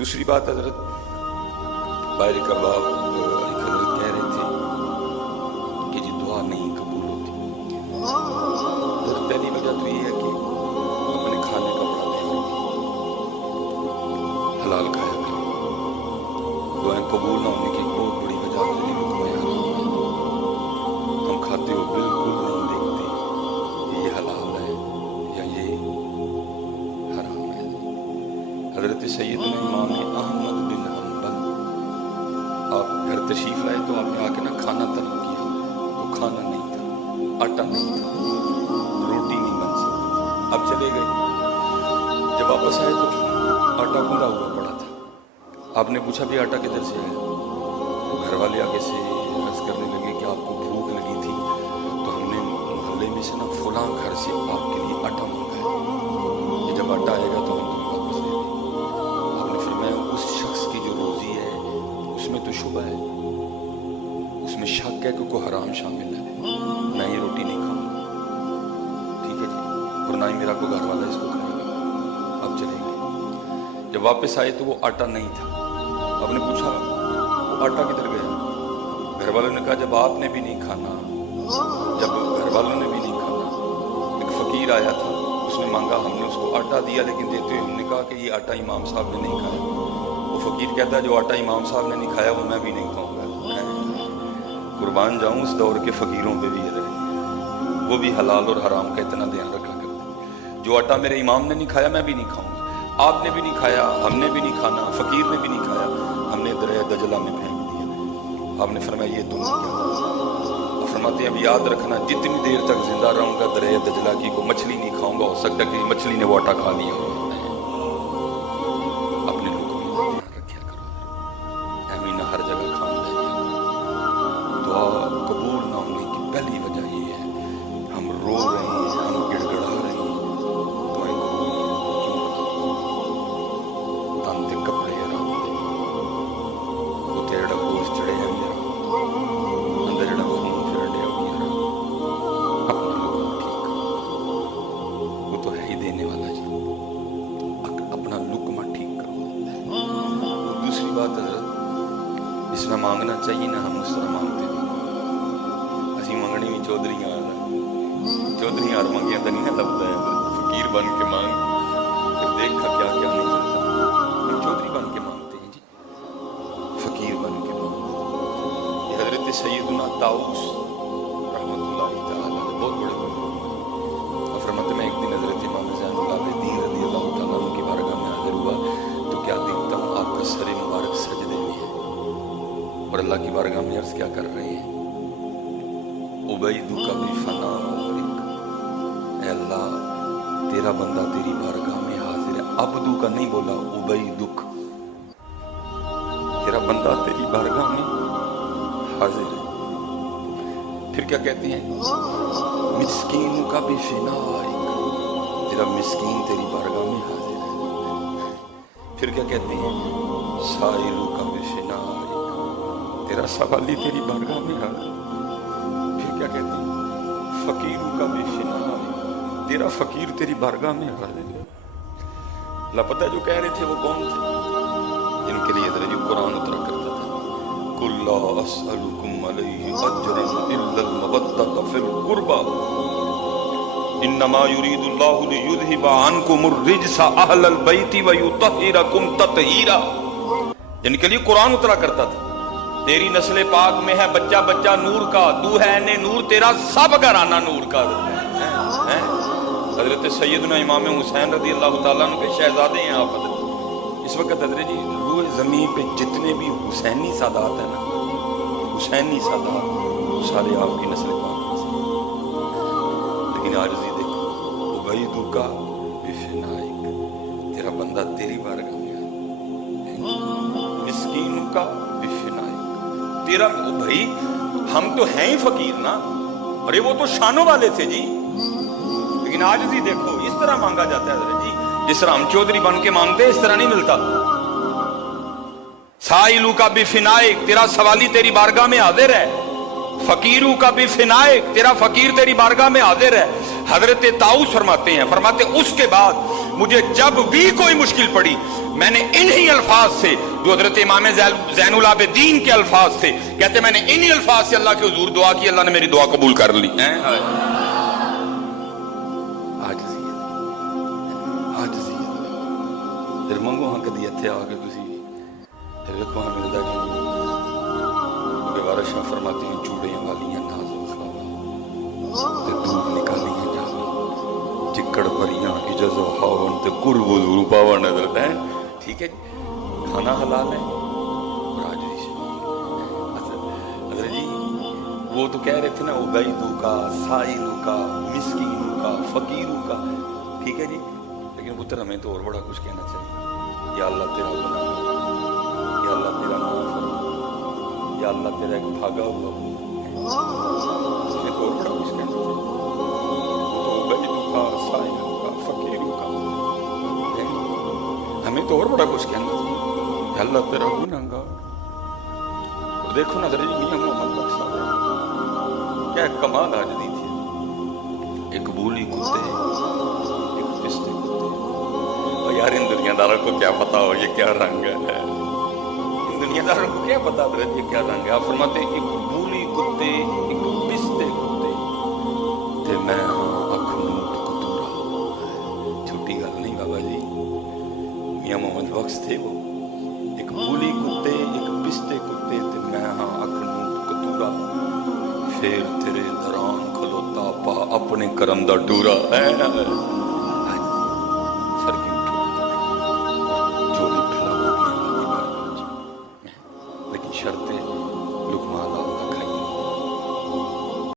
دوسری بات حضرت باہر کباب حضرت کہہ رہے تھے کہ جی دعا نہیں قبول ہوتی. حضرت پہلی وجہ تو یہ ہے کہ اپنے کھانے کا بڑا دھیان رکھیں، حلال کھایا کریں. دعائیں قبول نہ ہونے کی ایک بہت بڑی وجہ ہے ہم کھاتے ہو بالکل نہیں دیکھتے یہ حلال ہے یا یہ حرام ہے. حضرت سیدنا امام احمد بن حنبل آپ گھر تشریف لائے تو آپ نے آ کے نا کھانا طلب کیا تو کھانا نہیں تھا، آٹا نہیں تھا، روٹی نہیں بن سکتی. اب چلے گئے، جب واپس آئے تو آٹا گندا ہوا پڑا تھا. آپ نے پوچھا بھی آٹا کدھر سے آیا؟ وہ گھر والے آگے سے عرض کرنے لگے کہ آپ کو بھوک لگی تھی تو ہم نے محلے میں سے نا فلاں گھر سے آپ کے لیے آٹا مانگا ہے، کہ جب آٹا آئے گا تو ہم تمہیں واپس دے دیں. آپ نے فرمایا اس شخص کی جو روزی ہے اس میں تو شبہ ہے، اس میں شک ہے کہ کوئی حرام شامل ہے. میں یہ روٹی نہیں کھاؤں گا، ٹھیک ہے جی، اور نہ ہی میرا کوئی گھر والا اس کو کھائے گا. آپ چلے گئے، جب واپس آئے تو وہ آٹا نہیں تھا. آپ نے پوچھا وہ آٹا کدھر گیا؟ گھر والوں نے کہا جب آپ نے بھی نہیں کھانا، جب گھر والوں نے بھی نہیں کھانا، ایک فقیر آیا تھا، اس نے مانگا، ہم نے اس کو آٹا دیا، لیکن دیتے ہوئے ہم نے کہا کہ یہ آٹا امام صاحب نے نہیں کھایا. وہ فقیر کہتا ہے جو آٹا امام صاحب نے نہیں کھایا وہ میں بھی نہیں کھاؤں گا. قربان جاؤں اس دور کے فقیروں پہ بھی حضرت، وہ بھی حلال اور حرام کا اتنا دھیان رکھا کرتے. جو آٹا میرے امام نے نہیں کھایا میں بھی نہیں کھاؤں گا، آپ نے بھی نہیں کھایا، ہم نے بھی نہیں کھانا، فقیر نے بھی نہیں کھایا، ہم نے دریا دجلہ میں پھینک دیا. آپ نے فرمایا یہ تم نے کیا؟ فرماتے ہیں اب یاد رکھنا جتنی دیر تک زندہ رہوں گا دریا دجلہ کی کو مچھلی نہیں کھاؤں گا، ہو سکتا کہ مچھلی نے وہ آٹا کھا لیا ہو. اپنے لوگوں میں دھیان رکھیا کرو، ایویں نہ ہر جگہ کھاؤں گا. دعا قبول نہ ہونے کی پہلی وجہ یہ ہے ہم رو رہے ہیں، ہم گڑ گڑا رہے ہیں، دعائیں قبول نہیں ہوتی. تن تے کپڑے حرام دے، اتنے جڑا گوشت چڑھے ہیں بھی حرام، اندر جڑا خون پھر ڈیا بھی حرام. اپنے لوگوں کو ٹھیک کرو، وہ تو ہے ہی دینے والا جی. اپنا لقمہ ٹھیک کرو. دوسری بات حضرت جس طرح مانگنا چاہیے نا ہم اس طرح مانگتے ہیں. اسی منگنی میں چودھریاں اور منگیاں تو نہیں لگتا ہے. فقیر بن کے مانگ پھر دیکھا کیا کیا نہیں ملتا. ہم چودھری بن کے مانگتے ہیں جی، فقیر بن کے مانگتے ہیں. یہ حضرت سیدنا طاؤس رحمۃ اللہ تعالیٰ بہت بڑے بڑے فرماتے میں ایک دن حضرت امام زین العابدین رضی اللہ تعالیٰ عنہ کی بارگاہ میں حاضر ہوا تو کیا دیکھتا ہوں آپ کا سر مبارک سجدے میں ہے اور اللہ کی بارگاہ میں عرض کیا کر رہے ہیں، عبیدک بفنائک، اے اللہ تیرا بندہ تیری بارگاہ میں حاضر ہے. عبدو کا نہیں بولا، عبیدک، تیرا بندہ تیری بارگاہ میں حاضر ہے. پھر کیا کہتے ہیں، مسکین کا بفنائک، تیرا مسکین تیری بارگاہ میں حاضر ہے. پھر کیا کہتے ہیں، سائلو کا بفنائک، تیرا سوالی تیری بارگاہ میں حاضر ہے. پھر کیا کہتے ہیں، فقیر کا بفنائک، تیرا فقیر تیری بارگاہ میں حاضر ہے. اللہ پتہ ہے جو کہہ رہے تھے وہ کون تھے؟ جن کے لیے جو قرآن اترا کرتا تھا، قل لا اسألکم علیہ اجرا الا المودۃ فی القربى انما یرید اللہ لیذھب عنکم الرجس اہل البیت ویطہرکم تطہیرا. جن کے لیے قرآن اترا کرتا تھا، تیری نسل پاک میں ہے بچہ بچہ نور کا، تو ہے نے نور، تیرا سب گھرانہ نور کا. حضرت سیدنا امام حسین رضی اللہ تعالیٰ عنہ کے شہزادے ہیں آپ. اس وقت حضرت جی روح زمین پہ جتنے بھی حسینی سادات ہیں نا، حسینی سادات سارے آپ کی نسل پاک میں سے. لیکن عاجزی دیکھو، عبیدک بفنائک، تیرا بندہ تیری بارگاہ میں ہے. مسکینک بفنائک، تیرا بھائی ہم تو ہیں ہی فقیر نا، ارے وہ تو شانوں والے تھے جی. لیکن عاجزی دیکھو، اس طرح مانگا جاتا ہے حضرت جی جس طرح ہم چودھری بن کے مانگتے اس طرح نہیں ملتا. سائلو کا بفنائک، تیرا سوالی تیری بارگاہ میں حاضر ہے. فقیرو کا بفنائک، تیرا فقیر تیری بارگاہ میں حاضر ہے. حضرت طاؤس فرماتے ہیں، فرماتے اس کے بعد مجھے جب بھی کوئی مشکل پڑی میں نے انہی الفاظ سے جو حضرت امام زین العابدین کے الفاظ تھے، کہتے میں نے انہی الفاظ سے اللہ کے حضور دعا کی، اللہ نے میری دعا قبول کر لی. پھر منگو ہاں کدی اتنے آ کے تھی پھر دیکھو ہاں ملتا کہ کیونکہ وارشاں فرماتی ہیں چوڑیاں والیاں نازو خواہ تے دھوپ نکالیاں جاویں چکڑ پریاں اجاز و ہاون تے قرب حضور پاوا نظر ہیں. ٹھیک ہے جی، کھانا حلال ہے اور آج حضرت جی وہ تو کہہ رہے تھے نا عبیدوں کا، سائلوں کا، مسکینوں کا، فقیروں کا. ٹھیک ہے جی، لیکن پتر ہمیں تو اور بڑا کچھ کہنا چاہیے. یا اللہ تیرا گناہ، یا اللہ تیرا معاف، یا اللہ تیرا ایک بھاگا ہوا ہمیں تو اور بڑا کچھ کہنا چاہیے. تو عبیدوں کا، سائلوں کا، فقیروں کا، ہمیں تو اور بڑا کچھ کہنا چاہیے. یا اللہ تیرا گناہ گار. اور دیکھو نا ذرا جی میاں محمد بخش صاحب کیا کمال آج دی تھی. ایک بولی کتے، ایک پستے کتے. یار ان دنیا داروں کو کیا پتا ہو یہ کیا رنگ ہے، ان دنیا داروں کو کیا پتا حضرت یہ کیا رنگ ہے. آپ فرماتے ایک بولی کتے، ایک پستے کتے تے میں ہاں اخنوٹ کتورا. چھوٹی گل نہیں بابا جی، میاں محمد بخش تھے وہ. ایک بولی کتے، ایک پستے کتے تے میں ہاں اخنوٹ کتورا. پھر تیرے دران کھلوتا پا اپنے کرم دا ٹورا.